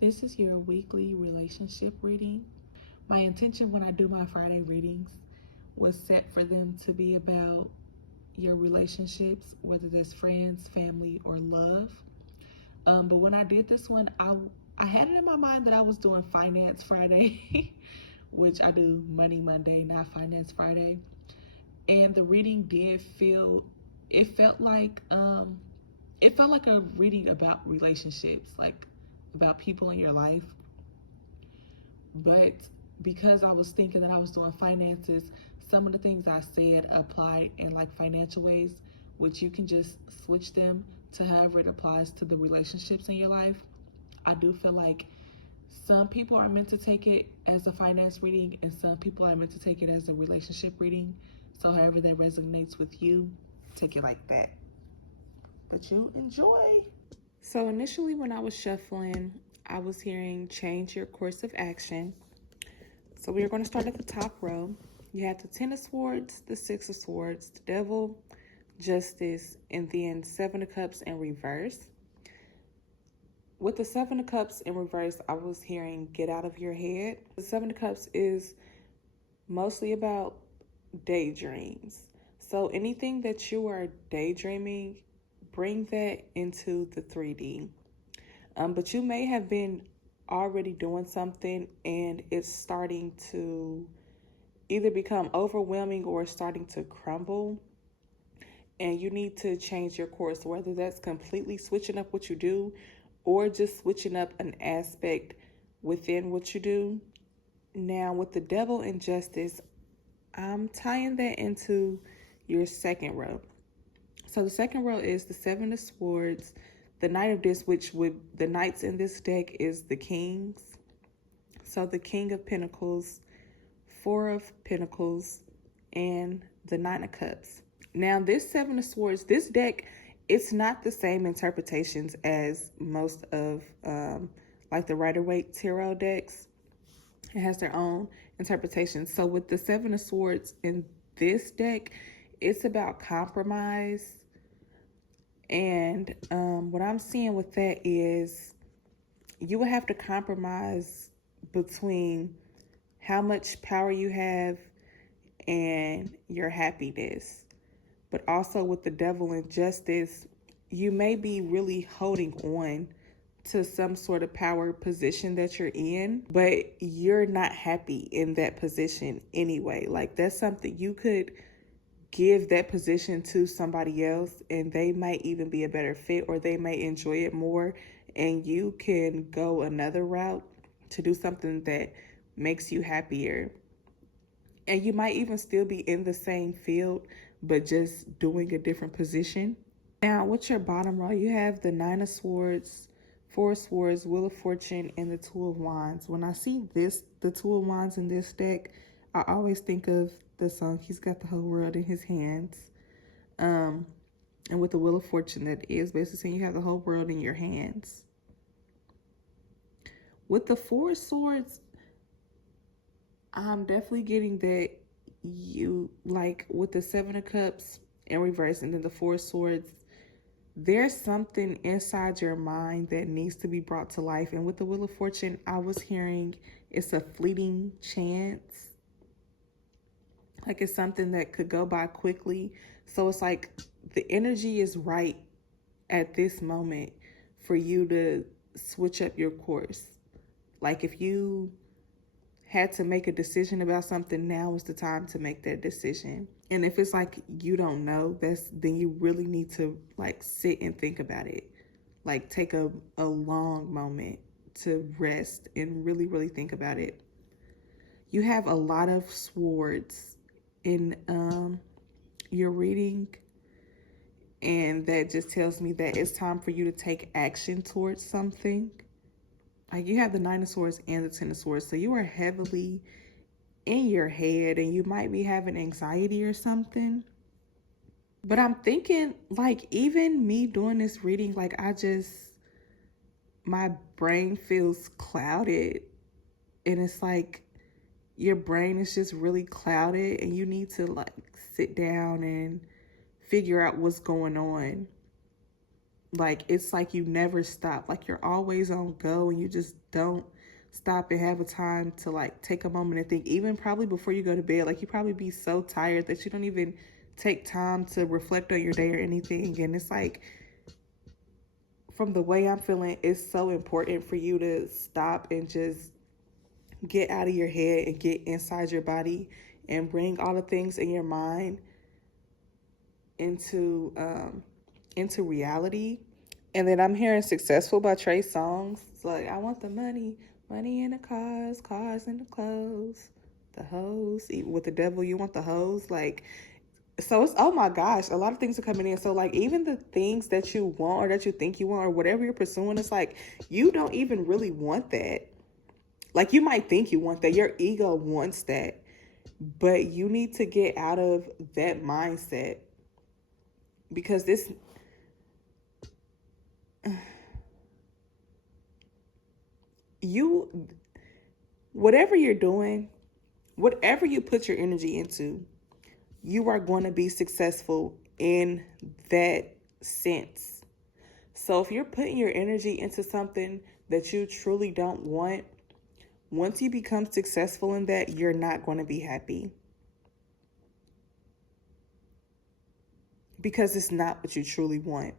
This is your weekly relationship reading. My intention when I do my Friday readings was set for them to be about your relationships, whether that's friends, family, or love. But when I did this one, I had it in my mind that I was doing Finance Friday, which I do Money Monday, not Finance Friday. And the reading did feel, it felt like it felt like a reading about relationships, like about people in your life. But because I was thinking that I was doing finances, some of the things I said applied in like financial ways, which you can just switch them to however it applies to the relationships in your life. I do feel like some people are meant to take it as a finance reading and some people are meant to take it as a relationship reading. So however that resonates with you, take it like that. But you enjoy. So initially when I was shuffling, I was hearing change your course of action. So we are going to start at the top row. You have the Ten of Swords, the Six of Swords, the Devil, Justice, and then Seven of Cups in reverse. With the Seven of Cups in reverse, I was hearing get out of your head. The Seven of Cups is mostly about daydreams. So anything that you are daydreaming, bring that into the 3D. But you may have been already doing something and it's starting to either become overwhelming or starting to crumble, and you need to change your course, whether that's completely switching up what you do or just switching up an aspect within what you do. Now, with the Devil and Justice, I'm tying that into your second row. So the second row is the Seven of Swords, the Knight of Discs, which would the knights in this deck is the kings. So the King of Pentacles, Four of Pentacles, and the Nine of Cups. Now this Seven of Swords, this deck, it's not the same interpretations as most of like the Rider-Waite Tarot decks. It has their own interpretations. So with the Seven of Swords in this deck, it's about compromise. And what I'm seeing with that is you will have to compromise between how much power you have and your happiness. But also with the Devil and Justice, you may be really holding on to some sort of power position that you're in, but you're not happy in that position anyway. Like that's something you could give that position to somebody else and they might even be a better fit or they may enjoy it more, and you can go another route to do something that makes you happier. And you might even still be in the same field but just doing a different position. Now with your bottom row, you have the Nine of Swords, Four of Swords, Wheel of Fortune, and the Two of Wands. When I see this, the Two of Wands in this deck, I always think of the song He's Got the Whole World in His Hands. Um, and with the Wheel of Fortune, that is basically saying you have the whole world in your hands. With the Four of Swords, I'm definitely getting that you, like with the Seven of Cups in reverse and then the Four of Swords, there's something inside your mind that needs to be brought to life. And with the Wheel of Fortune, I was hearing it's a fleeting chance. Like it's something that could go by quickly. So it's like the energy is right at this moment for you to switch up your course. Like if you had to make a decision about something, now is the time to make that decision. And if it's like you don't know, then you really need to like sit and think about it. Like take a long moment to rest and really, really think about it. You have a lot of swords in your reading, and that just tells me that it's time for you to take action towards something. Like you have the Nine of Swords and the Ten of Swords, so you are heavily in your head and you might be having anxiety or something. But I'm thinking, like, even me doing this reading, like, my brain feels clouded. And it's like your brain is just really clouded and you need to, like, sit down and figure out what's going on. Like, it's like you never stop. Like, you're always on go and you just don't stop and have a time to like take a moment and think. Even probably before you go to bed, like you probably be so tired that you don't even take time to reflect on your day or anything. And it's like, from the way I'm feeling, it's so important for you to stop and just get out of your head and get inside your body and bring all the things in your mind into reality. And then I'm hearing Successful by Trey Songz. It's like, I want the money, money in the cars, cars in the clothes, the hoes. With the devil, you want the hoes. Like, so it's, oh my gosh, a lot of things are coming in. So like, even the things that you want or that you think you want or whatever you're pursuing, it's like, you don't even really want that. Like, you might think you want that. Your ego wants that. But you need to get out of that mindset, because this, you, whatever you're doing, whatever you put your energy into, you are going to be successful in that sense. So if you're putting your energy into something that you truly don't want, once you become successful in that, you're not going to be happy, because it's not what you truly want.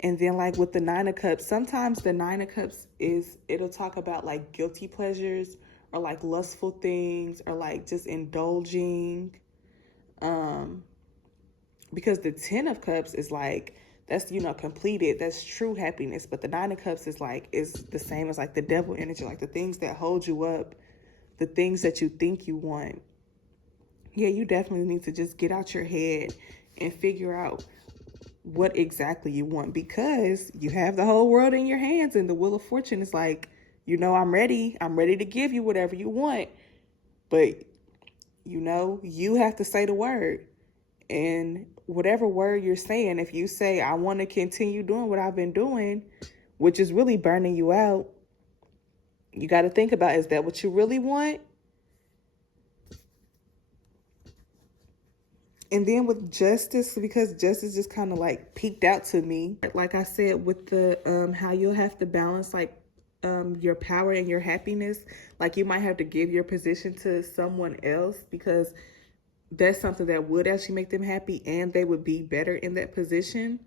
And then like with the Nine of Cups, sometimes the Nine of Cups it'll talk about like guilty pleasures or like lustful things or like just indulging. Because the Ten of Cups is like, that's, completed, that's true happiness. But the Nine of Cups is the same as like the devil energy, like the things that hold you up, the things that you think you want. Yeah, you definitely need to just get out your head and figure out what exactly you want, because you have the whole world in your hands, and the Wheel of Fortune is like, I'm ready to give you whatever you want, but you have to say the word. And whatever word you're saying, if you say, I want to continue doing what I've been doing, which is really burning you out, you got to think about, is that what you really want? And then with Justice, because Justice just kind of like peeked out to me. Like I said, with the how you'll have to balance like your power and your happiness. Like, you might have to give your position to someone else, because that's something that would actually make them happy and they would be better in that position.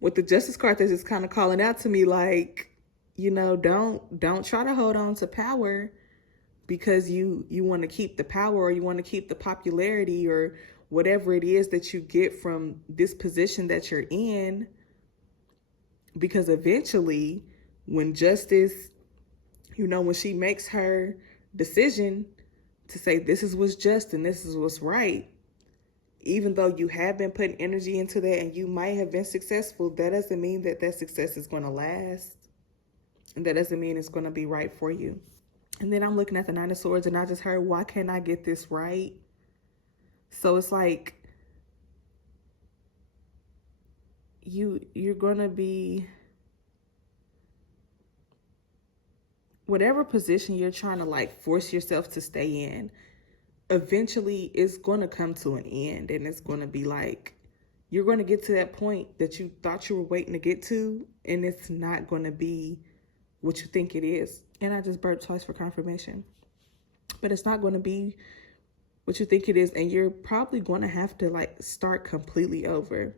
With the Justice card, that's just kind of calling out to me like, don't try to hold on to power because you want to keep the power, or you want to keep the popularity, or whatever it is that you get from this position that you're in. Because eventually, when Justice, when she makes her decision to say this is what's just and this is what's right, even though you have been putting energy into that and you might have been successful, that doesn't mean that success is going to last. And that doesn't mean it's going to be right for you. And then I'm looking at the Nine of Swords, and I just heard, why can't I get this right? So it's like, you're going to be, whatever position you're trying to like force yourself to stay in, eventually it's going to come to an end. And it's going to be like, you're going to get to that point that you thought you were waiting to get to, and it's not going to be what you think it is. And I just burped twice for confirmation. But it's not going to be what you think it is, and you're probably going to have to like start completely over,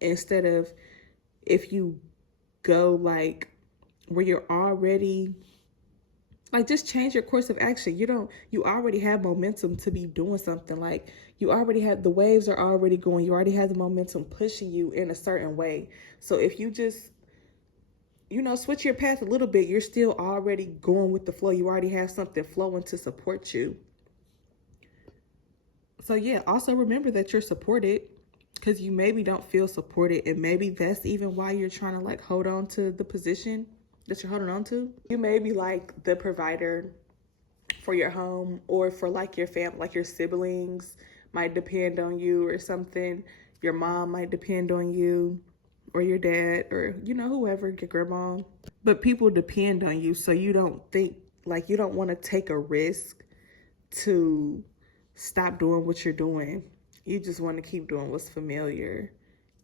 instead of, if you go like where you're already, like, just change your course of action. You already have momentum to be doing something. Like, you already have, the waves are already going, you already have the momentum pushing you in a certain way. So if you just, switch your path a little bit, you're still already going with the flow. You already have something flowing to support you. So yeah, also remember that you're supported, because you maybe don't feel supported, and maybe that's even why you're trying to like hold on to the position that you're holding on to. You may be like the provider for your home, or for like your family, like your siblings might depend on you or something. Your mom might depend on you, or your dad, or whoever, your grandma. But people depend on you, so you don't think, like, you don't want to take a risk to stop doing what you're doing. You just want to keep doing what's familiar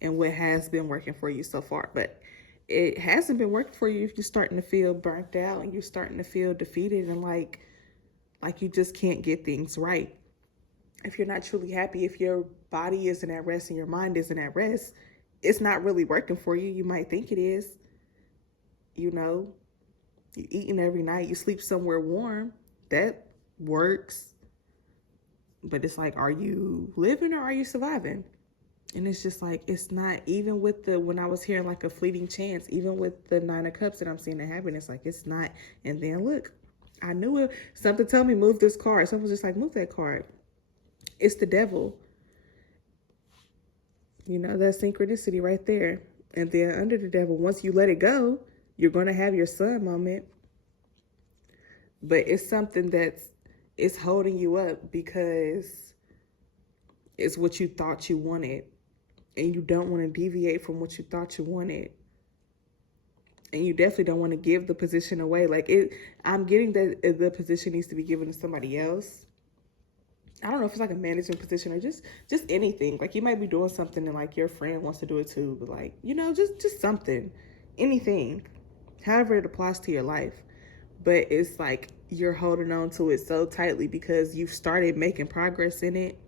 and what has been working for you so far. But it hasn't been working for you if you're starting to feel burnt out and you're starting to feel defeated and like you just can't get things right. If you're not truly happy, if your body isn't at rest and your mind isn't at rest, it's not really working for you. You might think it is. You know, you eating every night, you sleep somewhere warm, that works. But it's like, are you living or are you surviving? And it's just like, it's not, even with when I was hearing like a fleeting chance, even with the Nine of Cups that I'm seeing that happen, it's like, it's not. And then look, I knew it. Something told me, move this card. Someone was just like, move that card. It's the devil. You know, that synchronicity right there. And then under the devil, once you let it go, you're going to have your sun moment. But it's something it's holding you up because it's what you thought you wanted. And you don't want to deviate from what you thought you wanted. And you definitely don't want to give the position away. Like, I'm getting that the position needs to be given to somebody else. I don't know if it's like a management position or just anything. Like, you might be doing something and like your friend wants to do it too, but like, you know, just something, anything, however it applies to your life. But it's like you're holding on to it so tightly because you've started making progress in it.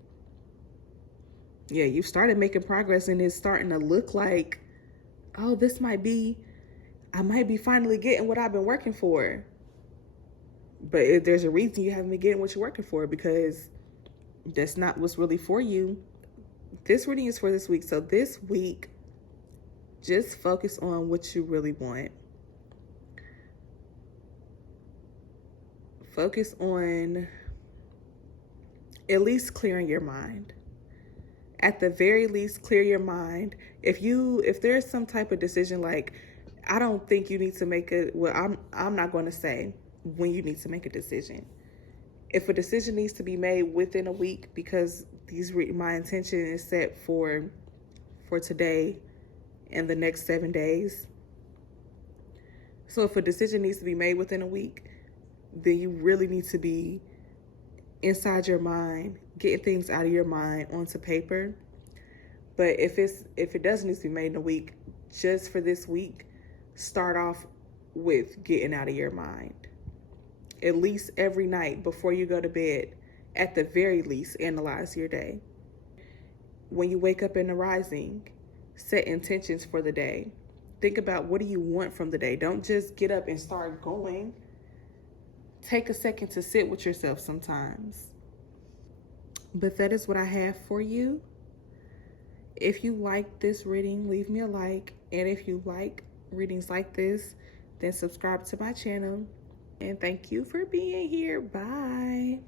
Yeah, you've started making progress and it's starting to look like, oh, I might be finally getting what I've been working for. But there's a reason you haven't been getting what you're working for, because that's not what's really for you. This reading is for this week. So this week, just focus on what you really want. Focus on at least clearing your mind. At the very least, clear your mind. If there's some type of decision, like, I don't think you need to make I'm not going to say when you need to make a decision. If a decision needs to be made within a week, because my intention is set for today and the next 7 days. So if a decision needs to be made within a week, then you really need to be inside your mind, getting things out of your mind onto paper. But if it doesn't need to be made in a week, just for this week, start off with getting out of your mind. At least every night before you go to bed, at the very least, analyze your day. When you wake up in the rising, set intentions for the day. Think about, what do you want from the day? Don't just get up and start going. Take a second to sit with yourself sometimes. But that is what I have for you. If you like this reading, leave me a like. And if you like readings like this, then subscribe to my channel. And thank you for being here. Bye.